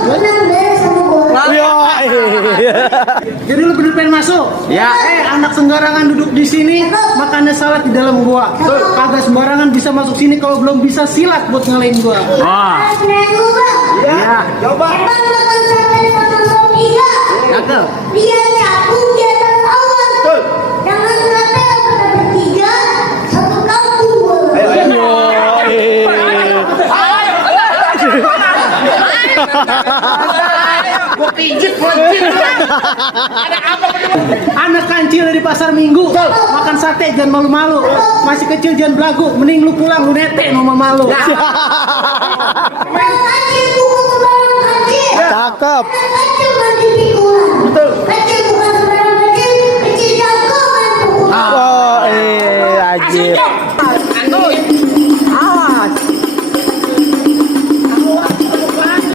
Tenang beres sama gua. Jadi lu bener pengen masuk? Ya. Anak sembarangan duduk di sini, makannya salat di dalam gua. Kagak sembarangan bisa masuk sini kalau belum bisa silat buat ngalahin gua. Oh. Keren lu bang. Iya. Coba. Emang makan sate sama sopi gak? Cakep. Dia nyambung di atas awan. Jangan ngapel pada bertiga, satu kampung gua. Gua pijit Ada apa? Anak kancil dari pasar Minggu, makan sate jangan malu-malu. Masih kecil jangan belagu, mending lu pulang lu nete sama malu. Orang kecil bukan sembarang kecil. Cakep. Anak kecil mandi pikulan. Betul.